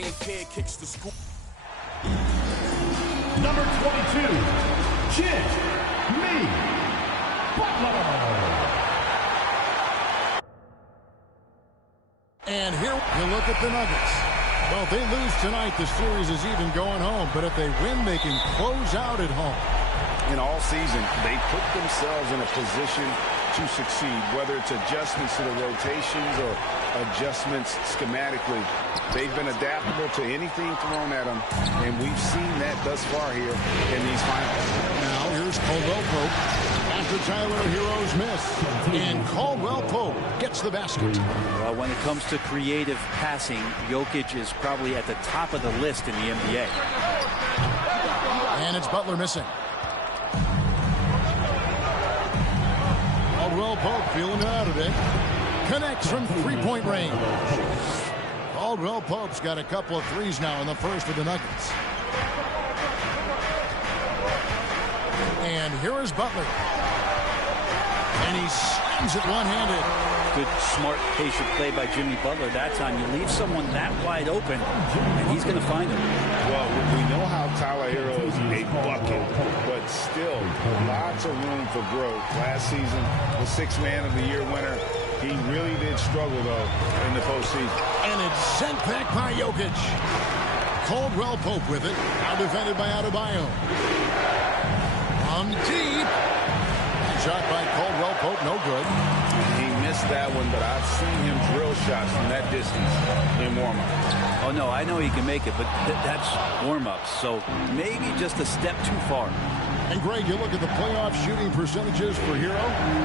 Italian kid kicks the school. Number 22, Jimmy Butler. And here you look at the Nuggets. Well, if they lose tonight, the series is even going home. But if they win, they can close out at home. In all season, they put themselves in a position to succeed, whether it's adjustments to the rotations or adjustments schematically. They've been adaptable to anything thrown at them, and we've seen that thus far here in these finals. Now here's Caldwell Pope after Tyler Herro's miss, and Caldwell Pope gets the basket. Well, when it comes to creative passing, Jokic is probably at the top of the list in the NBA. And it's Butler missing. Caldwell Pope feeling it out today. Connects from three-point range. Caldwell Pope's got a couple of threes now in the first for the Nuggets. And here is Butler. And he slams it one-handed. Good, smart, patient play by Jimmy Butler that time. You leave someone that wide open, and he's going to find him. Well, we know how Tyler Herro is a bucket, but still lots of room for growth. Last season, the Sixth Man of the Year winner, he really did struggle, though, in the postseason. And it's sent back by Jokic. Caldwell Pope with it. Now defended by Adebayo. From deep. Shot by Caldwell Pope, no good. He missed that one, but I've seen him drill shots from that distance in warm-up. Oh, no, I know he can make it, but that's warm-ups, so maybe just a step too far. And, Greg, you look at the playoff shooting percentages for Herro,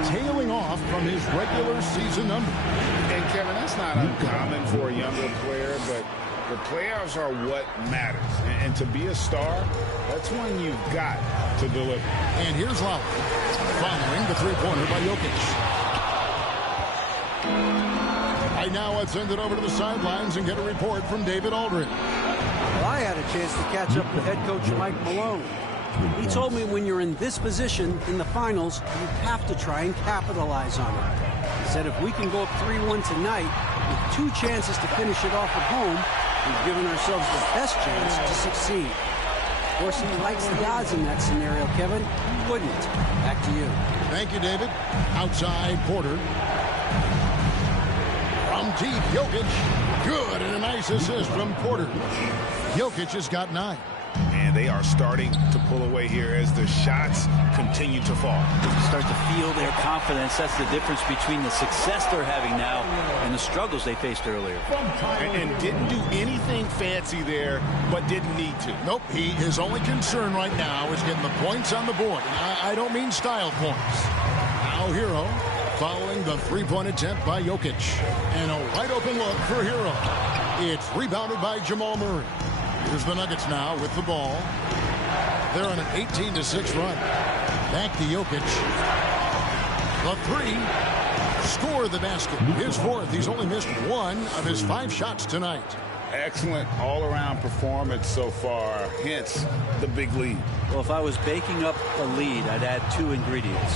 tailing off from his regular season number. And, Kevin, that's not uncommon for a younger player, but the playoffs are what matters. And to be a star, that's when you've got to deliver. And here's Lowry, following the three-pointer by Jokic. Right now, let's send it over to the sidelines and get a report from David Aldridge. Well, I had a chance to catch up with head coach Mike Malone. He told me when you're in this position in the finals, you have to try and capitalize on it. He said if we can go up 3-1 tonight with 2 chances to finish it off at home, we've given ourselves the best chance to succeed. Of course, he likes the odds in that scenario, Kevin. Who wouldn't? Back to you. Thank you, David. Outside, Porter. From deep, Jokic. Good, and a nice assist from Porter. Jokic has got 9. And they are starting to pull away here as the shots continue to fall. Start to feel their confidence. That's the difference between the success they're having now and the struggles they faced earlier. And didn't do anything fancy there, but didn't need to. Nope, his only concern right now is getting the points on the board. I don't mean style points. Now Herro following the three-point attempt by Jokic. And a wide-open look for Herro. It's rebounded by Jamal Murray. Here's the Nuggets now with the ball. They're on an 18-6 run. Back to Jokic. The three. Score the basket. His fourth. He's only missed 1 of his 5 shots tonight. Excellent all-around performance so far, hence the big lead. Well, if I was baking up a lead, I'd add 2 ingredients.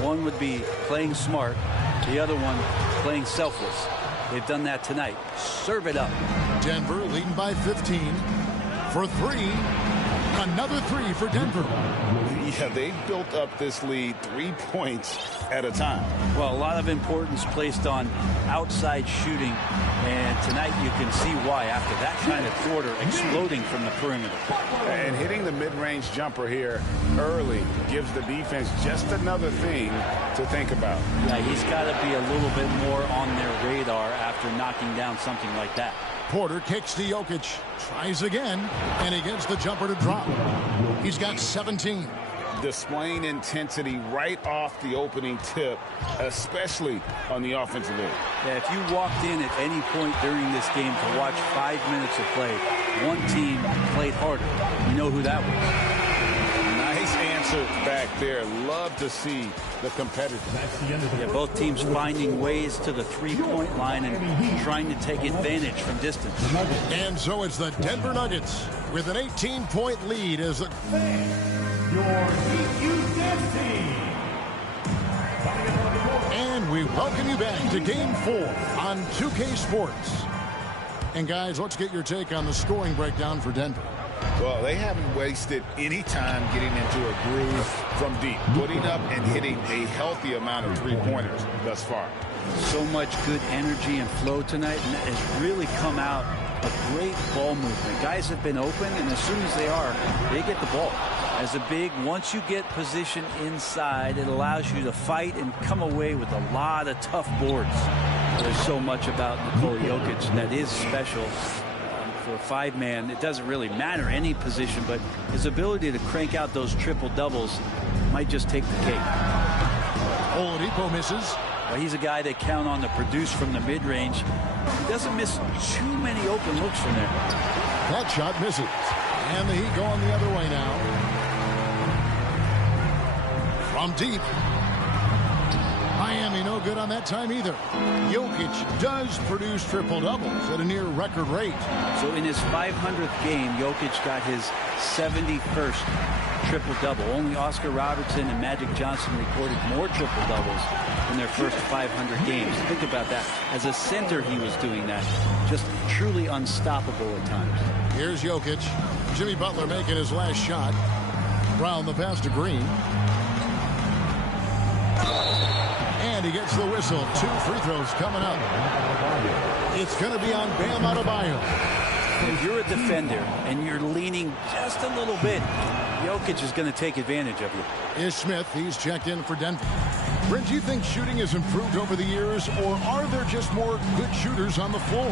One would be playing smart. The other one, playing selfless. They've done that tonight. Serve it up. Denver leading by 15 for 3. Another 3 for Denver. Yeah, they've built up this lead 3 points at a time. Well, a lot of importance placed on outside shooting, and tonight you can see why after that kind of quarter, exploding from the perimeter. And hitting the mid-range jumper here early gives the defense just another thing to think about. Yeah, he's got to be a little bit more on their radar after knocking down something like that. Porter kicks to Jokic. Tries again, and he gets the jumper to drop. He's got 17. Displaying intensity right off the opening tip, especially on the offensive end. Yeah, if you walked in at any point during this game to watch 5 minutes of play, one team played harder. You know who that was. Nice answer back there. Love to see the competitors. Yeah, both teams finding ways to the three-point line and trying to take advantage from distance. And so it's the Denver Nuggets with an 18-point lead as the... And we welcome you back to Game 4 on 2K Sports. And guys, let's get your take on the scoring breakdown for Denver. Well, they haven't wasted any time getting into a groove from deep, putting up and hitting a healthy amount of three-pointers thus far. So much good energy and flow tonight, and it has really come out a great ball movement. Guys have been open, and as soon as they are, they get the ball. As a big, once you get position inside, it allows you to fight and come away with a lot of tough boards. There's so much about Nikola Jokic that is special. For a five-man, it doesn't really matter any position, but his ability to crank out those triple-doubles might just take the cake. Oladipo misses. Well, he's a guy they count on to produce from the mid-range. He doesn't miss too many open looks from there. That shot misses. And the Heat going the other way now. From deep. Miami no good on that time either. Jokic does produce triple-doubles at a near record rate. So in his 500th game, Jokic got his 71st triple-double. Only Oscar Robertson and Magic Johnson recorded more triple-doubles in their first 500 games. Think about that. As a center, he was doing that. Just truly unstoppable at times. Here's Jokic. Jimmy Butler making his last shot. Brown the pass to Green. And he gets the whistle. 2 free throws coming up. It's going to be on Bam Adebayo. If you're a defender and you're leaning just a little bit, Jokic is going to take advantage of you. Ish Smith, he's checked in for Denver. Brent, do you think shooting has improved over the years, or are there just more good shooters on the floor?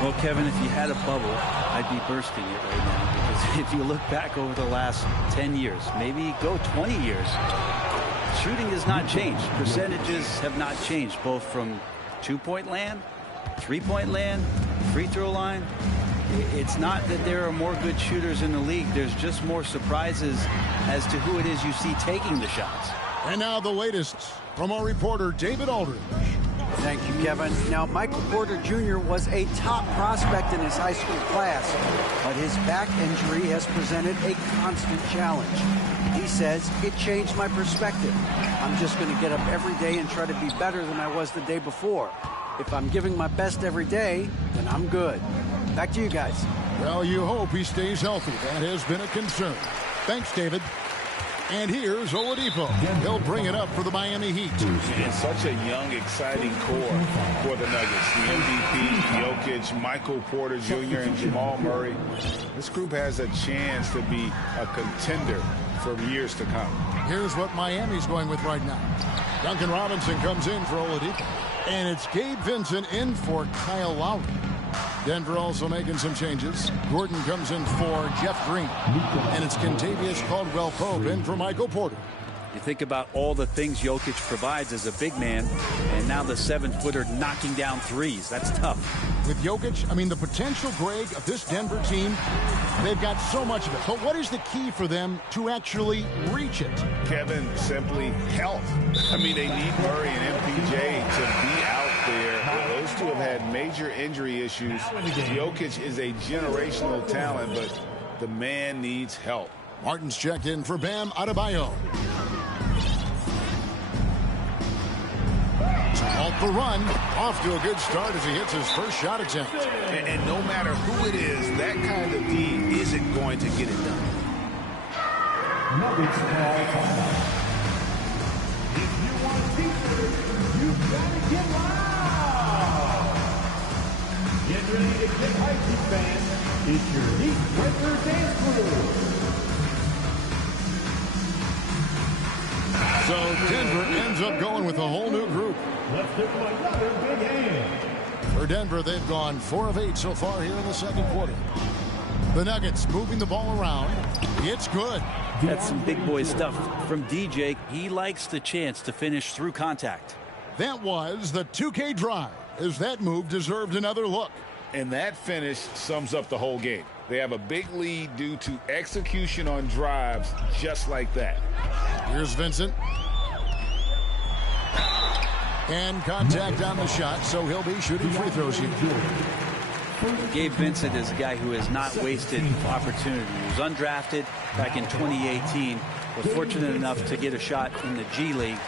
Well, Kevin, if you had a bubble, I'd be bursting it right now. Because if you look back over the last 10 years, maybe go 20 years, shooting has not changed. Percentages have not changed, both from two-point land, three-point land, free throw line. It's not that there are more good shooters in the league. There's just more surprises as to who it is you see taking the shots. And now the latest from our reporter, David Aldridge. Thank you, Kevin. Now, Michael Porter Jr. was a top prospect in his high school class, but his back injury has presented a constant challenge. He says, it changed my perspective. I'm just going to get up every day and try to be better than I was the day before. If I'm giving my best every day, then I'm good. Back to you guys. Well, you hope he stays healthy. That has been a concern. Thanks, David. And here's Oladipo. He'll bring it up for the Miami Heat. And such a young, exciting core for the Nuggets. The MVP, Jokic, Michael Porter Jr., and Jamal Murray. This group has a chance to be a contender for years to come. Here's what Miami's going with right now. Duncan Robinson comes in for Oladipo. And it's Gabe Vincent in for Kyle Lowry. Denver also making some changes. Gordon comes in for Jeff Green. And it's Kentavious Caldwell-Pope in for Michael Porter. You think about all the things Jokic provides as a big man, and now the 7-footer knocking down threes. That's tough. With Jokic, I mean, the potential, Greg, of this Denver team, they've got so much of it. But what is the key for them to actually reach it? Kevin, simply health. I mean, they need Murray and MPJ to be out there. Those two have had major injury issues. Jokic is a generational talent, but the man needs help. Martin's checked in for Bam Adebayo. Off the run, off to a good start as he hits his first shot attempt. And no matter who it is, that kind of D isn't going to get it done. Nuggets call timeout. If you want features, you've got to get loud. Get ready to get hyped, fans. It's your Heat Winter Dance Crew. So Denver ends up going with a whole new group. Let's give them another big hand. For Denver, they've gone 4 of 8 so far here in the second quarter. The Nuggets moving the ball around. It's good. That's some big boy stuff from DJ. He likes the chance to finish through contact. That was the 2K drive, as that move deserved another look. And that finish sums up the whole game. They have a big lead due to execution on drives just like that. Here's Vincent. And contact on the shot, so he'll be shooting free throws here. Gabe Vincent is a guy who has not wasted opportunity. He was undrafted back in 2018, was fortunate enough to get a shot in the G League,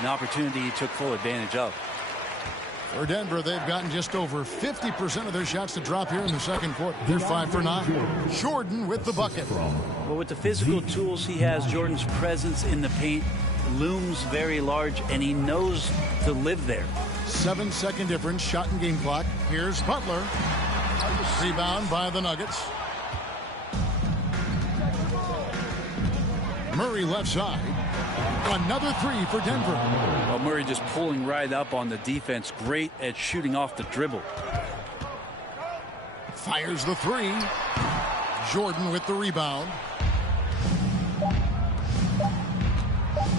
an opportunity he took full advantage of. For Denver, they've gotten just over 50% of their shots to drop here in the second quarter. They're 5 for 9. Jordan with the bucket. Well, with the physical tools he has, Jordan's presence in the paint looms very large, and he knows to live there. 7-second difference, shot and game clock. Here's Butler. Rebound by the Nuggets. Murray left side. Another 3 for Denver. Well, Murray just pulling right up on the defense. Great at shooting off the dribble. Fires the 3. Jordan with the rebound.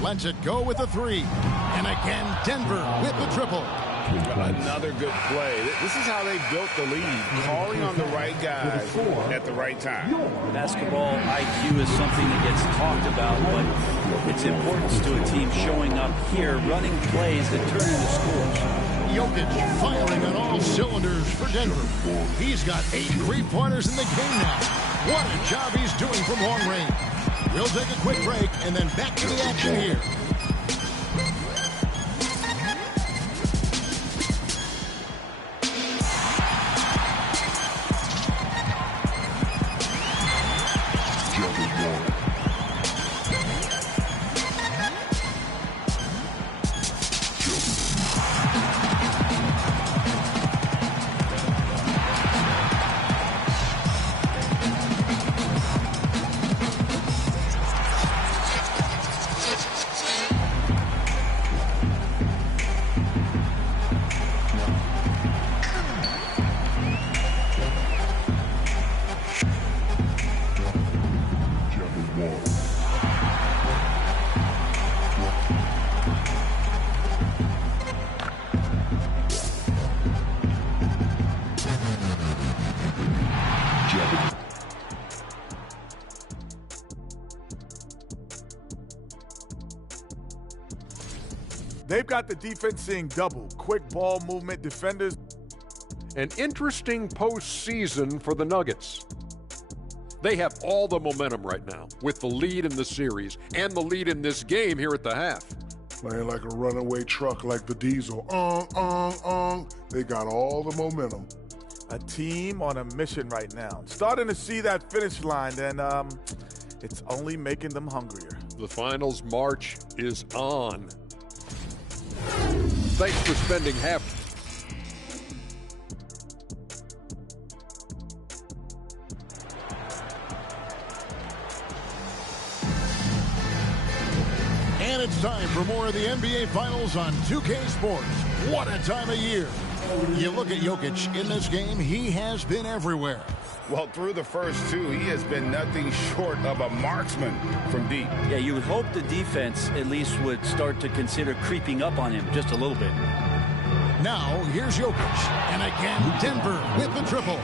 Lets it go with the 3. And again, Denver with the triple. Another good play. This is how they built the lead, calling on the right guys at the right time. Basketball IQ is something that gets talked about, but its importance to a team showing up here, running plays that turn into scores. Jokic firing on all cylinders for Denver. He's got 8 3-pointers in the game now. What a job he's doing from long range. We'll take a quick break and then back to the action here. They've got the defense seeing double. Quick ball movement, defenders. An interesting postseason for the Nuggets. They have all the momentum right now with the lead in the series and the lead in this game here at the half. Playing like a runaway truck like the Diesel. They got all the momentum. A team on a mission right now. Starting to see that finish line, and it's only making them hungrier. The finals march is on. Thanks for spending half. And it's time for more of the NBA Finals on 2K Sports. What a time of year. You look at Jokic in this game, he has been everywhere. Well, through the first 2, he has been nothing short of a marksman from deep. Yeah, you would hope the defense at least would start to consider creeping up on him just a little bit. Now, here's Jokic. And again, Denver with the triple.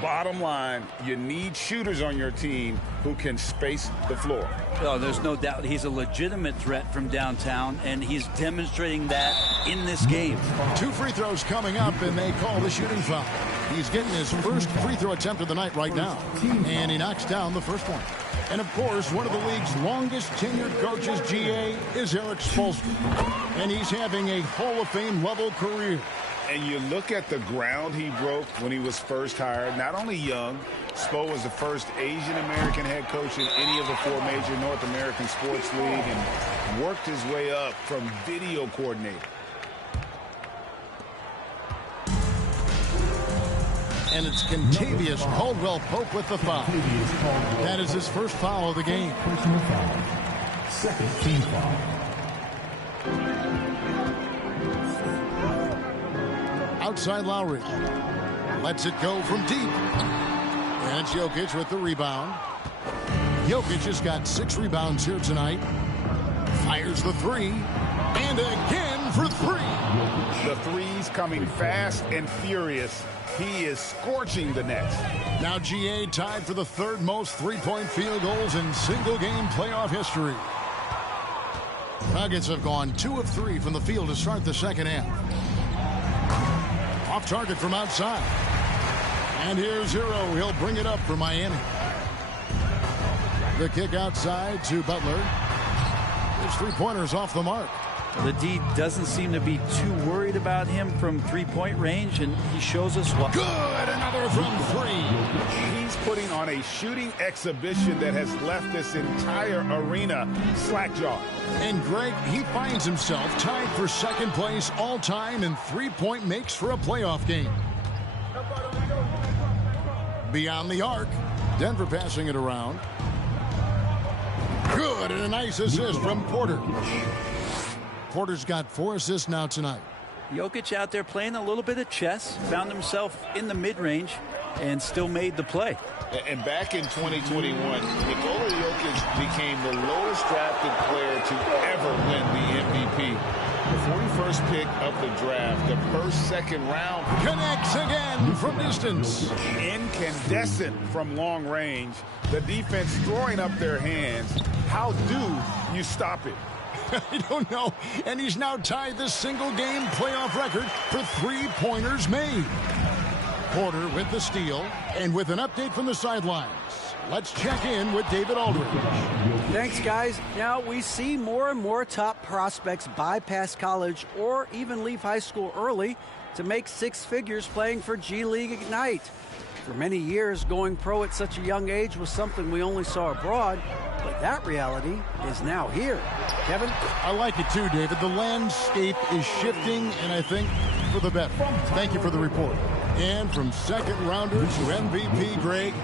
Bottom line, you need shooters on your team who can space the floor. Oh, there's no doubt he's a legitimate threat from downtown, and he's demonstrating that in this game. 2 free throws coming up, and they call the shooting foul. He's getting his first free throw attempt of the night right now, and he knocks down the first one. And, of course, one of the league's longest tenured coaches, GA, is Eric Spoelstra, and he's having a Hall of Fame level career. And you look at the ground he broke when he was first hired. Not only young, Spo was the first Asian-American head coach in any of the 4 major North American sports league and worked his way up from video coordinator. And it's Kentavious Caldwell-Pope with the foul. That is his first foul of the game. Personal foul. Second team foul. Outside Lowry. Lets it go from deep. And it's Jokic with the rebound. Jokic has got 6 rebounds here tonight. Fires the 3. And again for 3. The threes coming fast and furious. He is scorching the Nets. Now GA tied for the 3rd most 3-point field goals in single-game playoff history. Nuggets have gone 2 of 3 from the field to start the second half. Off target from outside. And here's Hero. He'll bring it up for Miami. The kick outside to Butler. His 3-pointers off the mark. The D doesn't seem to be too worried about him from three-point range, and he shows us what. Good, another from three. He's putting on a shooting exhibition that has left this entire arena slack-jawed. And Greg, he finds himself tied for second place all-time in three-point makes for a playoff game. Beyond the arc, Denver passing it around. Good, and a nice assist from Porter. Porter's got 4 assists now tonight. Jokic out there playing a little bit of chess, found himself in the mid-range, and still made the play. And back in 2021, Nikola Jokic became the lowest drafted player to ever win the MVP. The 41st pick of the draft, the first second round. Connects again from distance. Incandescent from long range. The defense throwing up their hands. How do you stop it? I don't know. And he's now tied the single-game playoff record for three-pointers made. Porter with the steal, and with an update from the sidelines. Let's check in with David Aldridge. Thanks, guys. Now, we see more and more top prospects bypass college or even leave high school early to make 6 figures playing for G League Ignite. For many years, going pro at such a young age was something we only saw abroad, but that reality is now here. Kevin? I like it too, David. The landscape is shifting, and I think for the better. Thank you for the report. And from second rounder to MVP, Greg,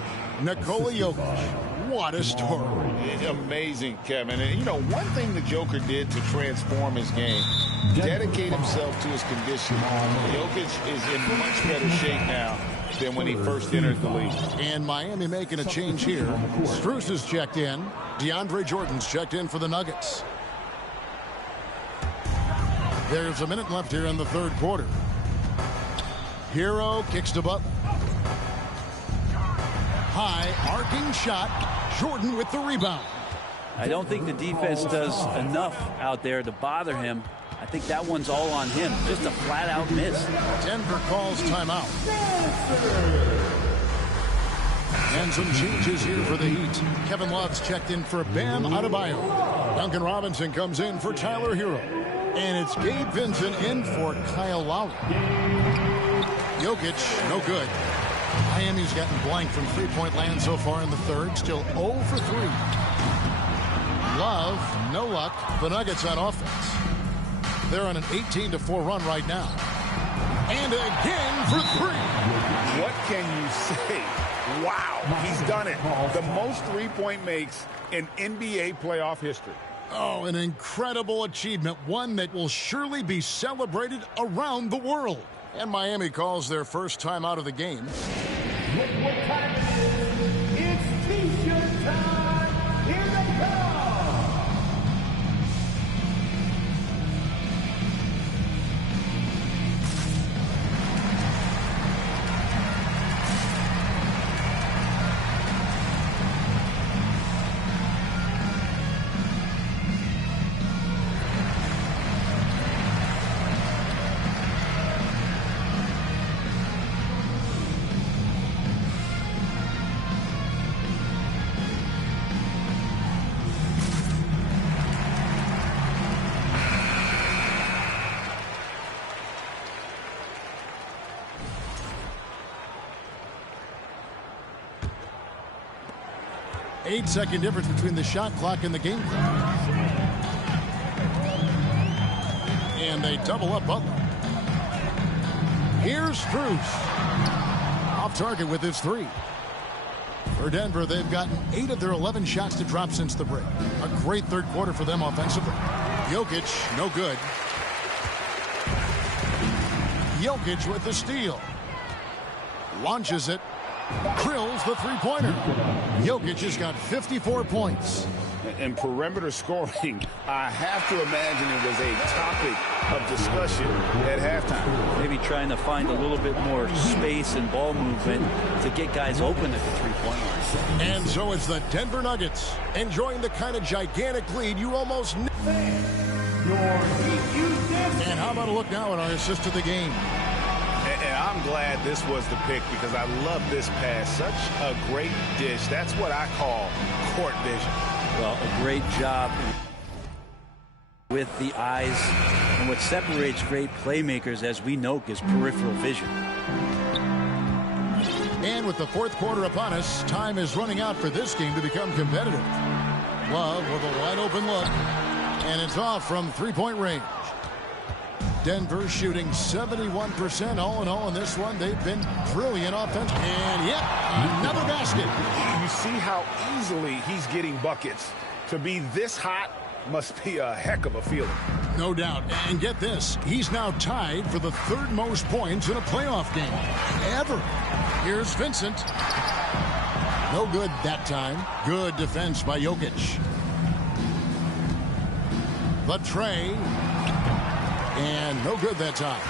Nikola Jokic. What a story. Amazing, Kevin. And, you know, one thing the Joker did to transform his game, dedicate himself to his conditioning. Jokic is in much better shape now than when he first entered the league. And Miami making a change here. Strus has checked in. DeAndre Jordan's checked in for the Nuggets. There's a minute left here in the third quarter. Hero kicks to Butler. High arcing shot. Jordan with the rebound. I don't think the defense does enough out there to bother him. I think that one's all on him. Just a flat-out miss. Denver calls timeout. And some changes here for the Heat. Kevin Love's checked in for Bam Adebayo. Duncan Robinson comes in for Tyler Hero. And it's Gabe Vincent in for Kyle Lowry. Jokic, no good. Miami's gotten blank from three-point land so far in the third. Still 0 for 3. Love, no luck. The Nuggets on offense. They're on an 18-4 run right now. And again for 3. What can you say? Wow, he's done it. The most three-point makes in NBA playoff history. Oh, an incredible achievement. One that will surely be celebrated around the world. And Miami calls their first time out of the game. Look what time it is. It's T-shirt time. Here they come. Eight-second difference between the shot clock and the game clock. And they double up Butler. Here's Strus. Off target with his 3. For Denver, they've gotten 8 of their 11 shots to drop since the break. A great third quarter for them offensively. Jokic, no good. Jokic with the steal. Launches it. Drills the three-pointer. Jokic has got 54 points. And perimeter scoring, I have to imagine it was a topic of discussion at halftime. Maybe trying to find a little bit more space and ball movement to get guys open at the three-point line. And so it's the Denver Nuggets enjoying the kind of gigantic lead you almost never. And how about a look now at our assist of the game? And I'm glad this was the pick because I love this pass. Such a great dish. That's what I call court vision. Well, a great job. with the eyes, and what separates great playmakers, as we know, is peripheral vision. And with the fourth quarter upon us, time is running out for this game to become competitive. Love with a wide open look, and it's off from three-point range. Denver shooting 71% all in all in this one. They've been brilliant offense. And yep, another basket. You see how easily he's getting buckets. To be this hot must be a heck of a feeling. No doubt. And get this, he's now tied for the third most points in a playoff game ever. Here's Vincent. No good that time. Good defense by Jokic. The tray. And no good that time.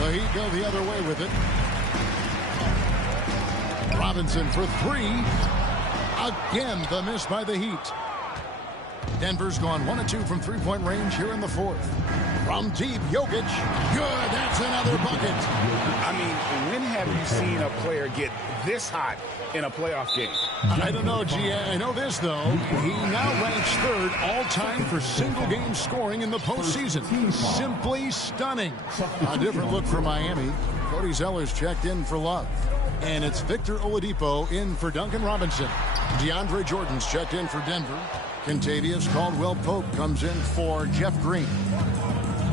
The Heat go the other way with it. Robinson for three. Again, the miss by the Heat. Denver's gone 1 of 2 from three-point range here in the fourth. From deep, Jokic. Good, that's another bucket. I mean, when have you seen a player get this hot in a playoff game? I don't know, G. I know this, though. He now ranks third all-time for single-game scoring in the postseason. Simply stunning. A different look for Miami. Cody Zeller's checked in for Love. And it's Victor Oladipo in for Duncan Robinson. DeAndre Jordan's checked in for Denver. Kentavious Caldwell-Pope comes in for Jeff Green.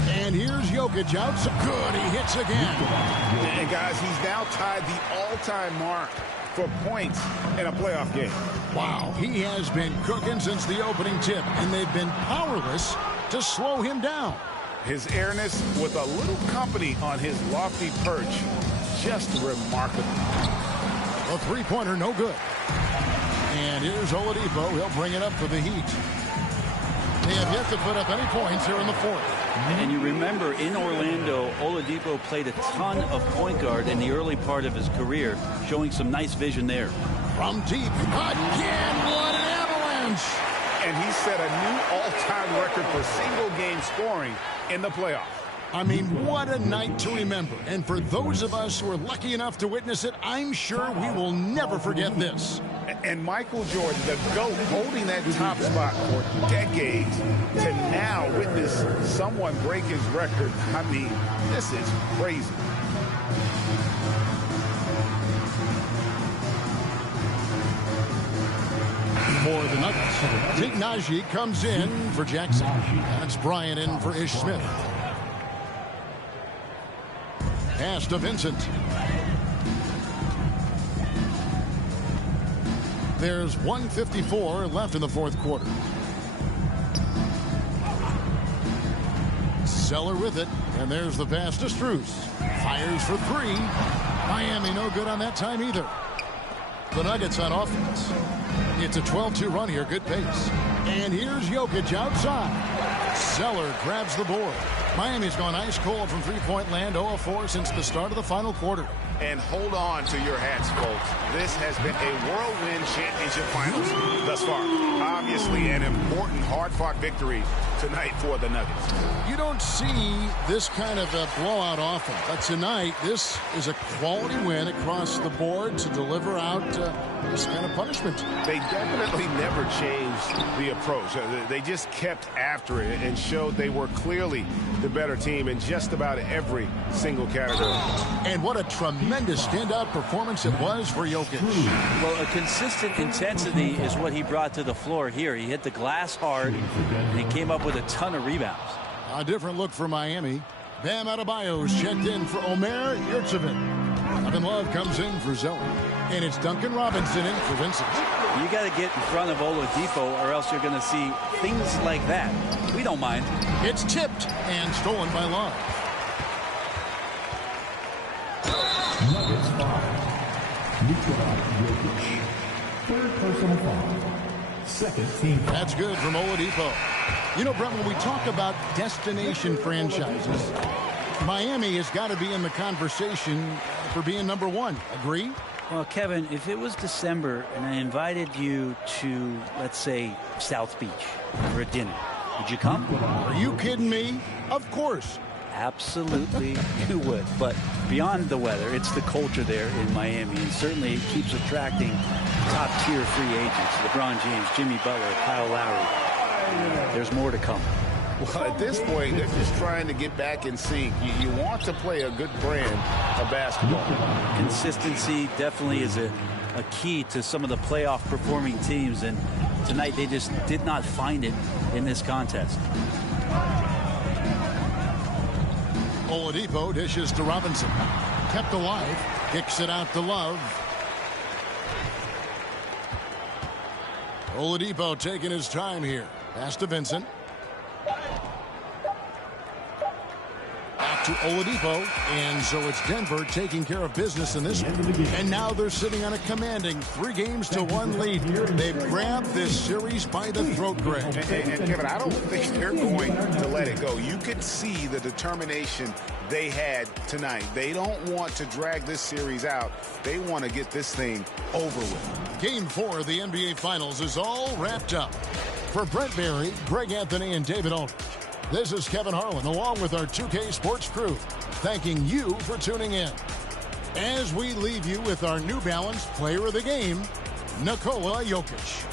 And here's Jokic out. So good, he hits again. And guys, he's now tied the all-time mark for points in a playoff game. Wow, he has been cooking since the opening tip, and they've been powerless to slow him down. His airness with a little company on his lofty perch, just remarkable. A three-pointer, no good. And here's Oladipo. He'll bring it up for the Heat. They have yet to put up any points here in the fourth. And you remember, in Orlando, Oladipo played a ton of point guard in the early part of his career, showing some nice vision there. From deep, again, what an avalanche! And he set a new all-time record for single-game scoring in the playoffs. I mean, what a night to remember. And for those of us who are lucky enough to witness it, I'm sure we will never forget this. And Michael Jordan, the GOAT, holding that top spot for decades, to now witness someone break his record. I mean, this is crazy. For the Nuggets, Zeke Naji comes in for Jackson. That's Bryant in for Ish Smith. Pass to Vincent. There's 1:54 left in the fourth quarter. Zeller with it, and there's the pass to Strus. Fires for three. Miami no good on that time either. The Nuggets on offense. It's a 12-2 run here, good pace. And here's Jokic outside. Zeller grabs the board. Miami's gone ice cold from three-point land, 0-4 since the start of the final quarter. And hold on to your hats, folks. This has been a whirlwind championship finals thus far. Obviously, an important, hard-fought victory tonight for the Nuggets. You don't see this kind of a blowout often, but tonight this is a quality win across the board to deliver out this kind of punishment. They definitely never changed the approach. They just kept after it and showed they were clearly the better team in just about every single category. And what a tremendous standout performance it was for Jokic. Well, a consistent intensity is what he brought to the floor here. He hit the glass hard, and he came up with a ton of rebounds. A different look for Miami. Bam Adebayo's checked in for Omer Yurtseven. Kevin Love comes in for Zeller. And it's Duncan Robinson in for Vincent. You got to get in front of Oladipo, or else you're going to see things like that. We don't mind. It's tipped and stolen by Love. Nuggets 5. Nikola Jokic. Third personal foul. Second team foul. That's good from Oladipo. You know, Brent, when we talk about destination franchises, Miami has got to be in the conversation for being number one. Agree? Well, Kevin, if it was December and I invited you to, let's say, South Beach for a dinner, would you come? Are you kidding me? Of course. Absolutely, you would. But beyond the weather, it's the culture there in Miami. And certainly it keeps attracting top-tier free agents. LeBron James, Jimmy Butler, Kyle Lowry. There's more to come. Well, at this point, they're just trying to get back in sync. You want to play a good brand of basketball. Consistency definitely is a key to some of the playoff performing teams, and tonight they just did not find it in this contest. Oladipo dishes to Robinson. Kept alive. Kicks it out to Love. Oladipo taking his time here. Pass to Vincent. Back to Oladipo. And so it's Denver taking care of business in this one. And now they're sitting on a commanding 3-1 lead. They've grabbed this series by the throat, Greg. And Kevin, I don't think they're going to let it go. You could see the determination they had tonight. They don't want to drag this series out. They want to get this thing over with. Game 4 of the NBA Finals is all wrapped up. For Brent Barry, Greg Anthony, and David Aldridge, this is Kevin Harlan along with our 2K Sports crew, thanking you for tuning in. As we leave you with our New Balance Player of the Game, Nikola Jokic.